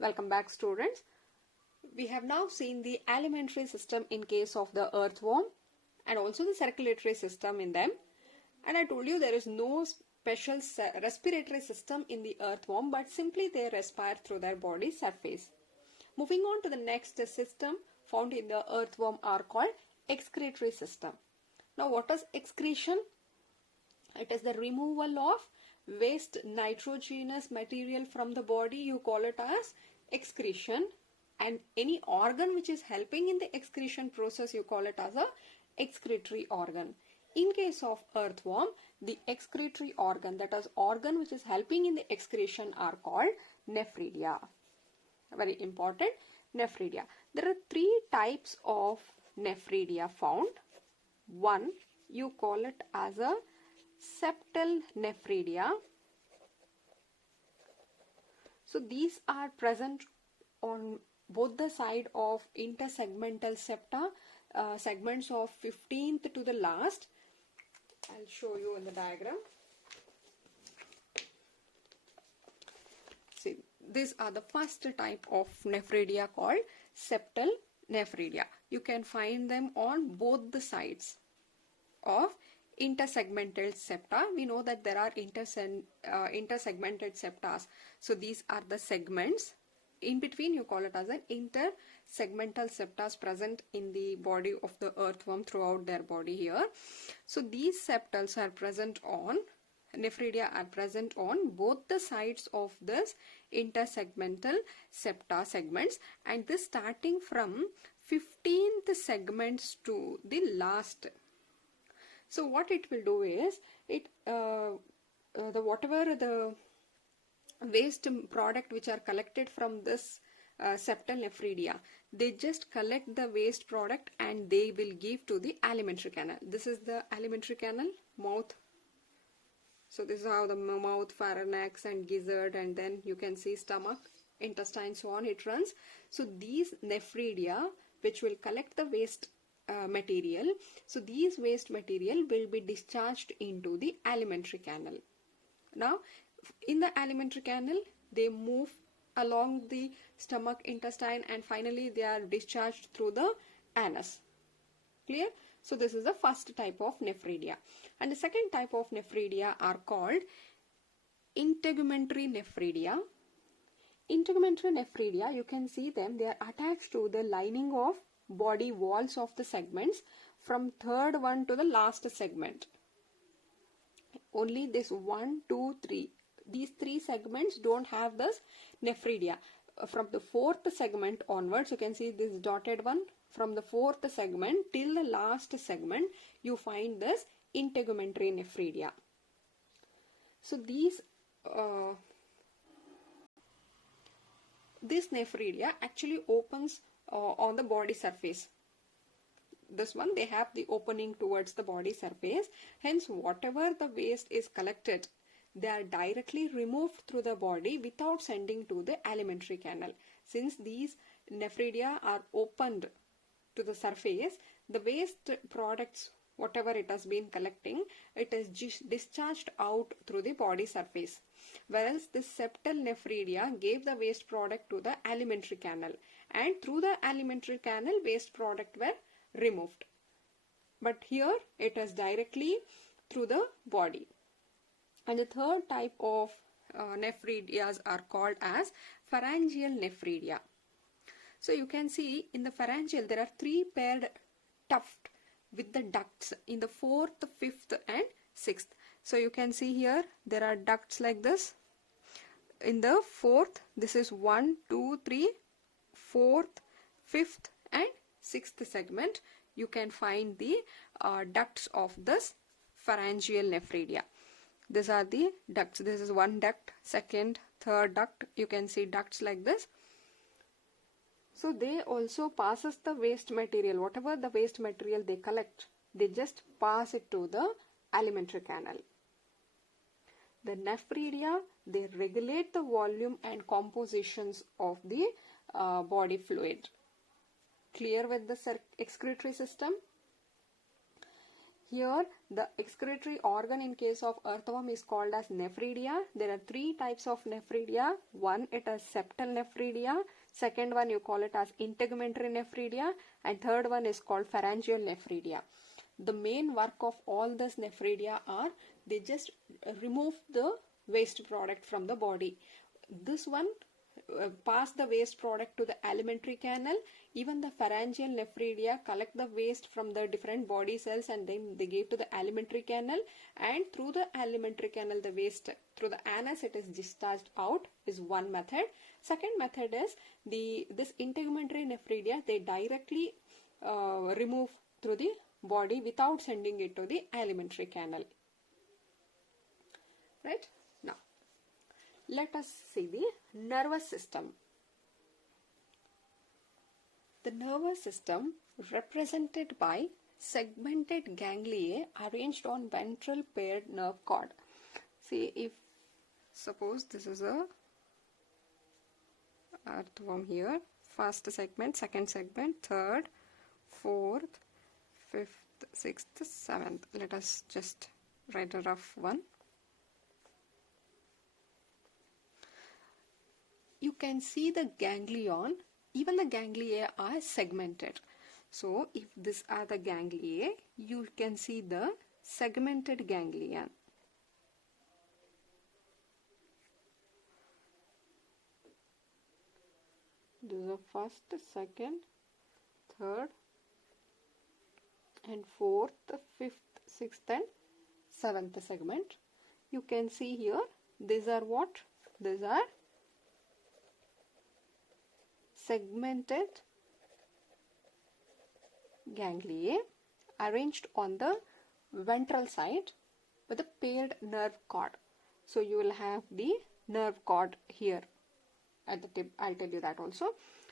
Welcome back, students. We have now seen the alimentary system in case of the earthworm and also the circulatory system in them. And I told you there is no special respiratory system in the earthworm, but simply they respire through their body surface. Moving on to the next system found in the earthworm are called excretory system. Now what is excretion? It is the removal of waste nitrogenous material from the body. You call it as excretion, and any organ which is helping in the excretion process you call it as a excretory organ. In case of earthworm, the excretory organ, that is organ which is helping in the excretion, are called nephridia. Very important, nephridia. There are three types of nephridia found. One, you call it as a septal nephridia. So these are present on both the side of intersegmental septa, segments of 15th to the last. I'll show you in the diagram. See, these are the first type of nephridia called septal nephridia. You can find them on both the sides of intersegmental septa. We know that there are intersegmented septas. So these are the segments. In between you call it as an intersegmental septas present in the body of the earthworm throughout their body here. So these septals are present on, nephridia are present on both the sides of this intersegmental septa segments, and this starting from 15th segments to the last. So what it will do is, whatever the waste product which are collected from this septal nephridia, they just collect the waste product and they will give to the alimentary canal. This is the alimentary canal, mouth. So this is how the mouth, pharynx and gizzard, and then you can see stomach, intestine, so on it runs. So these nephridia which will collect the waste material, so these waste material will be discharged into the alimentary canal. Now in the alimentary canal they move along the stomach, intestine, and finally they are discharged through the anus. Clear? So this is the first type of nephridia. And the second type of nephridia are called integumentary nephridia. Integumentary nephridia, you can see them, they are attached to the lining of body walls of the segments from third one to the last segment. Only this 1, 2, 3. These three segments don't have this nephridia. From the fourth segment onwards, you can see this dotted one. From the fourth segment till the last segment, you find this integumentary nephridia. So this nephridia actually opens on the body surface. This one, they have the opening towards the body surface. Hence, whatever the waste is collected, they are directly removed through the body without sending to the alimentary canal. Since these nephridia are opened to the surface, the waste products, whatever it has been collecting, it is discharged out through the body surface. Whereas this septal nephridia gave the waste product to the alimentary canal, and through the alimentary canal waste product were removed. But here it is directly through the body. And the third type of nephridias are called as pharyngeal nephridia. So you can see in the pharyngeal there are three paired tuft with the ducts in the 4th, 5th and 6th. So you can see here there are ducts like this. In the 4th, this is 1, 2, 3, 4th, 5th and 6th segment. You can find the ducts of this pharyngeal nephridia. These are the ducts. This is one duct, second, third duct. You can see ducts like this. So they also passes the waste material. Whatever the waste material they collect, they just pass it to the alimentary canal. The nephridia, they regulate the volume and compositions of the body fluid. Clear with the excretory system? Here, the excretory organ in case of earthworm is called as nephridia. There are three types of nephridia. One, it is septal nephridia. Second one, you call it as integumentary nephridia. And third one is called pharyngeal nephridia. The main work of all this nephridia are, they just remove the waste product from the body. This one pass the waste product to the alimentary canal. Even the pharyngeal nephridia collect the waste from the different body cells and then they give to the alimentary canal, and through the alimentary canal the waste through the anus it is discharged out, is one method. Second method is this integumentary nephridia, they directly remove through the body without sending it to the alimentary canal. Right? Now, let us see the nervous system. The nervous system represented by segmented ganglia arranged on ventral paired nerve cord. See, if suppose this is a earthworm here, first segment, second segment, third, fourth, fifth, sixth, seventh. Let us just write a rough one. You can see the ganglion, even the ganglia are segmented. So if these are the ganglia, you can see the segmented ganglion. This is the first, second, third and fourth, fifth, sixth and seventh segment. You can see here, these are what? These are segmented ganglia arranged on the ventral side with a paired nerve cord. So you will have the nerve cord here at the tip. I'll tell you that also.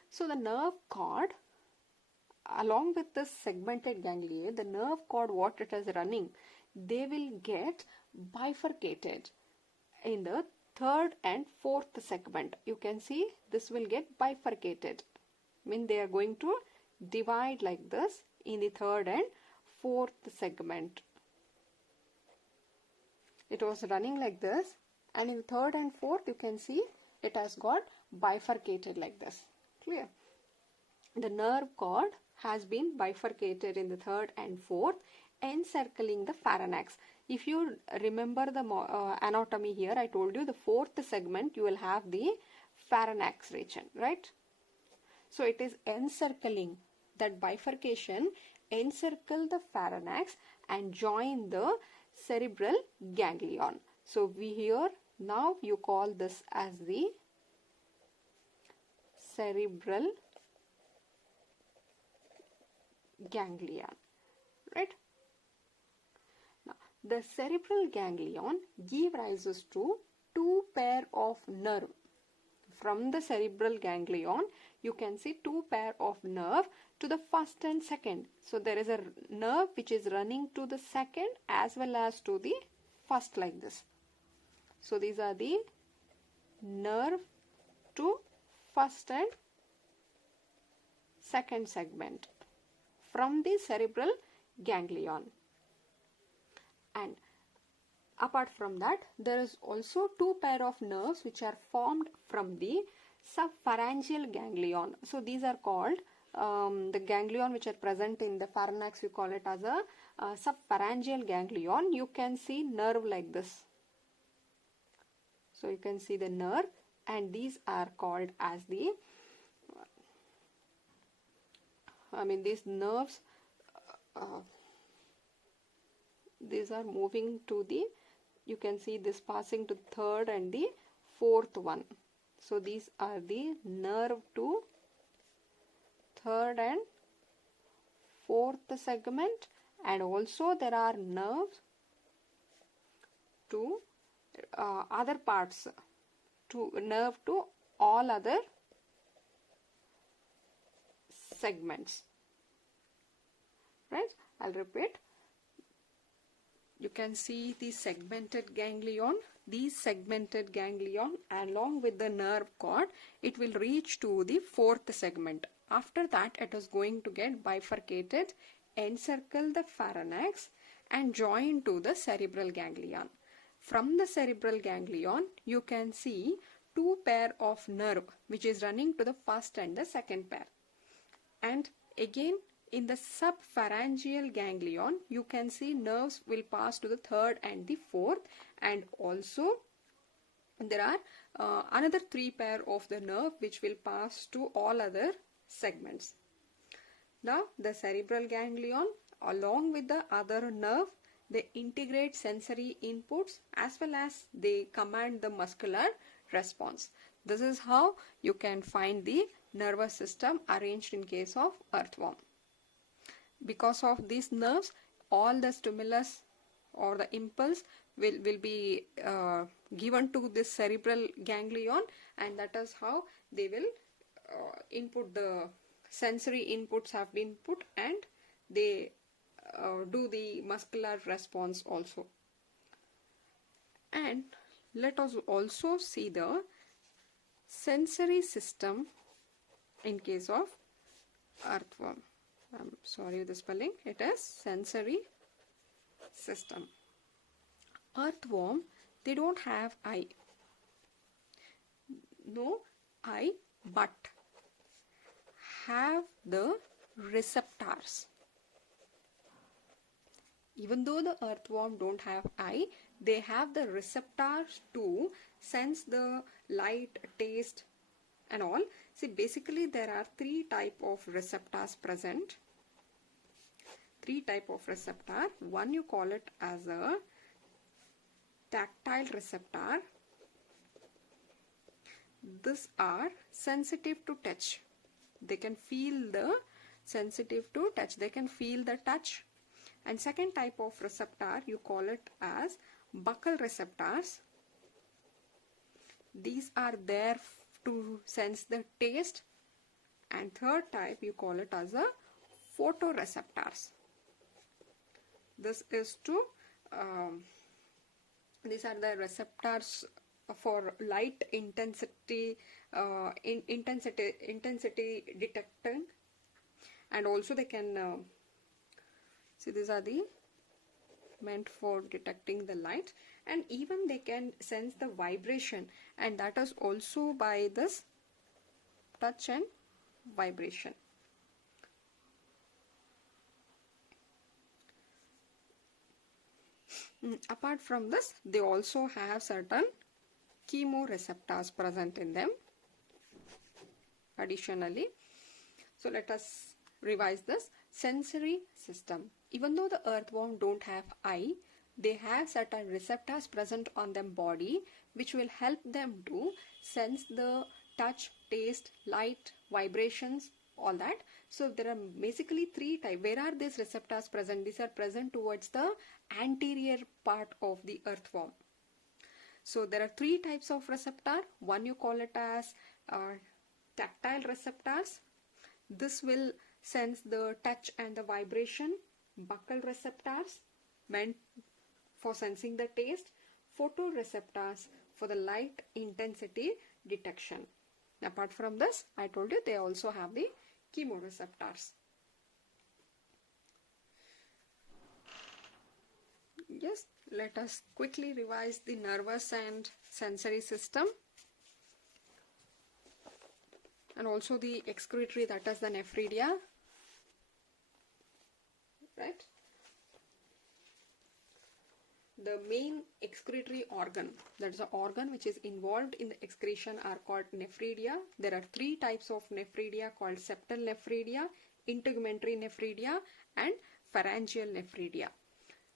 So the nerve cord along with the segmented ganglia, the nerve cord what it is running, they will get bifurcated in the third and fourth segment. You can see this will get bifurcated. I mean they are going to divide like this in the third and fourth segment. It was running like this, and in the third and fourth you can see it has got bifurcated like this. Clear? The nerve cord has been bifurcated in the third and fourth, encircling the pharynx. If you remember the anatomy here, I told you the fourth segment you will have the pharynx region, right? So it is encircling, that bifurcation encircle the pharynx and join the cerebral ganglion. So we here now you call this as the cerebral ganglion, right? Now the cerebral ganglion give rises to two pair of nerve. From the cerebral ganglion you can see two pair of nerve to the first and second. So there is a nerve which is running to the second as well as to the first like this. So these are the nerve to first and second segment from the cerebral ganglion. And apart from that, there is also two pair of nerves which are formed from the subpharyngeal ganglion. So these are called the ganglion which are present in the pharynx, we call it as a subpharyngeal ganglion. You can see nerve like this. So you can see the nerve, and these are called as the these nerves these are moving to the, you can see this passing to third and the fourth one. So these are the nerve to third and fourth segment, and also there are nerves to other parts, to nerve to all other segments, right? I'll repeat. You can see the segmented ganglion. These segmented ganglion along with the nerve cord, it will reach to the fourth segment. After that it is going to get bifurcated, encircle the pharynx and join to the cerebral ganglion. From the cerebral ganglion, you can see two pair of nerve which is running to the first and the second pair. And again in the subpharyngeal ganglion, you can see nerves will pass to the third and the fourth, and also there are another three pair of the nerve which will pass to all other segments. Now the cerebral ganglion along with the other nerve, they integrate sensory inputs as well as they command the muscular response. This is how you can find the nervous system arranged in case of earthworm. Because of these nerves, all the stimulus or the impulse will be given to this cerebral ganglion, and that is how they will input the sensory inputs have been put, and they do the muscular response also. And let us also see the sensory system in case of earthworm. I'm sorry with the spelling, it is sensory system. Earthworm, they don't have eye. No eye, but have the receptors. Even though the earthworm don't have eye, they have the receptors to sense the light, taste and all. See, basically there are three type of receptors present. Three type of receptor. One you call it as a tactile receptor. These are sensitive to touch. They can feel the sensitive to touch. They can feel the touch. And second type of receptor, you call it as buccal receptors. These are there to sense the taste. And third type, you call it as a photoreceptors. This is to these are the receptors for light intensity intensity detecting, and also they can see, these are the meant for detecting the light, and even they can sense the vibration, and that is also by this touch and vibration. Apart from this, they also have certain chemoreceptors present in them additionally. So let us revise this. Sensory system. Even though the earthworm don't have eye, they have certain receptors present on their body which will help them to sense the touch, taste, light, vibrations, all that. So there are basically three types. Where are these receptors present? These are present towards the anterior part of the earthworm. So there are three types of receptor. One you call it as tactile receptors. This will sense the touch and the vibration. Buccal receptors meant for sensing the taste. Photoreceptors for the light intensity detection. Apart from this, I told you they also have the chemoreceptors. Yes, let us quickly revise the nervous and sensory system, and also the excretory, that is the nephridia, right? The main excretory organ, that is the organ which is involved in the excretion, are called nephridia. There are three types of nephridia called septal nephridia, integumentary nephridia and pharyngeal nephridia.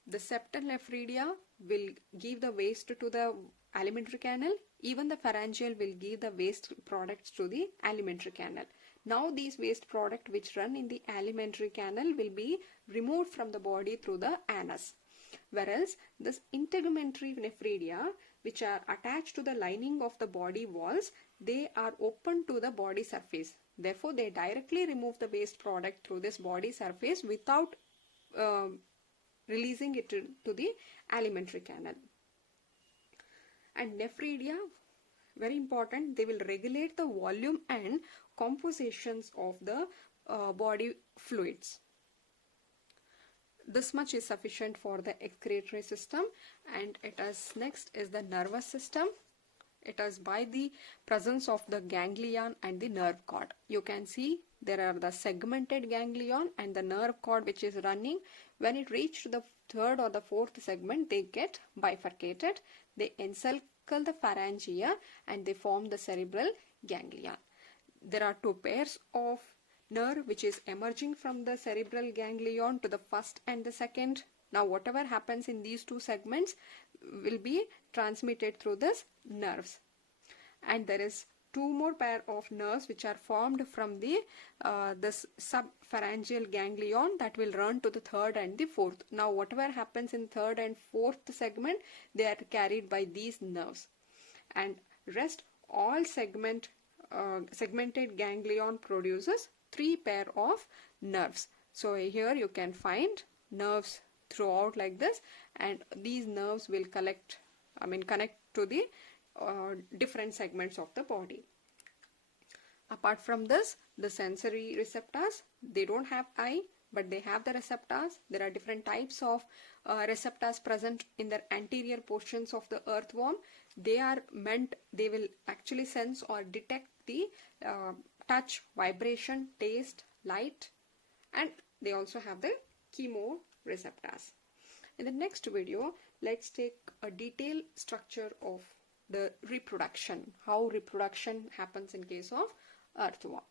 The septal nephridia will give the waste to the alimentary canal. Even the pharyngeal will give the waste products to the alimentary canal. Now these waste products which run in the alimentary canal will be removed from the body through the anus. Whereas this integumentary nephridia, which are attached to the lining of the body walls, they are open to the body surface. Therefore, they directly remove the waste product through this body surface without releasing it to the alimentary canal. And nephridia, very important, they will regulate the volume and compositions of the body fluids. This much is sufficient for the excretory system, and next is the nervous system. It is by the presence of the ganglion and the nerve cord. You can see there are the segmented ganglion and the nerve cord which is running. When it reaches the third or the fourth segment, they get bifurcated. They encircle the pharyngea and they form the cerebral ganglion. There are two pairs of nerve which is emerging from the cerebral ganglion to the first and the second. Now whatever happens in these two segments will be transmitted through this nerves. And there is two more pair of nerves which are formed from the this subpharyngeal ganglion that will run to the third and the fourth. Now whatever happens in third and fourth segment, they are carried by these nerves. And rest all segmented ganglion produces three pair of nerves. So here you can find nerves throughout like this, and these nerves will connect to the different segments of the body. Apart from this, the sensory receptors, they don't have eye, but they have the receptors. There are different types of receptors present in the anterior portions of the earthworm. They will actually sense or detect the touch, vibration, taste, light, and they also have the chemoreceptors. In the next video, let's take a detailed structure of the reproduction, how reproduction happens in case of earthworm.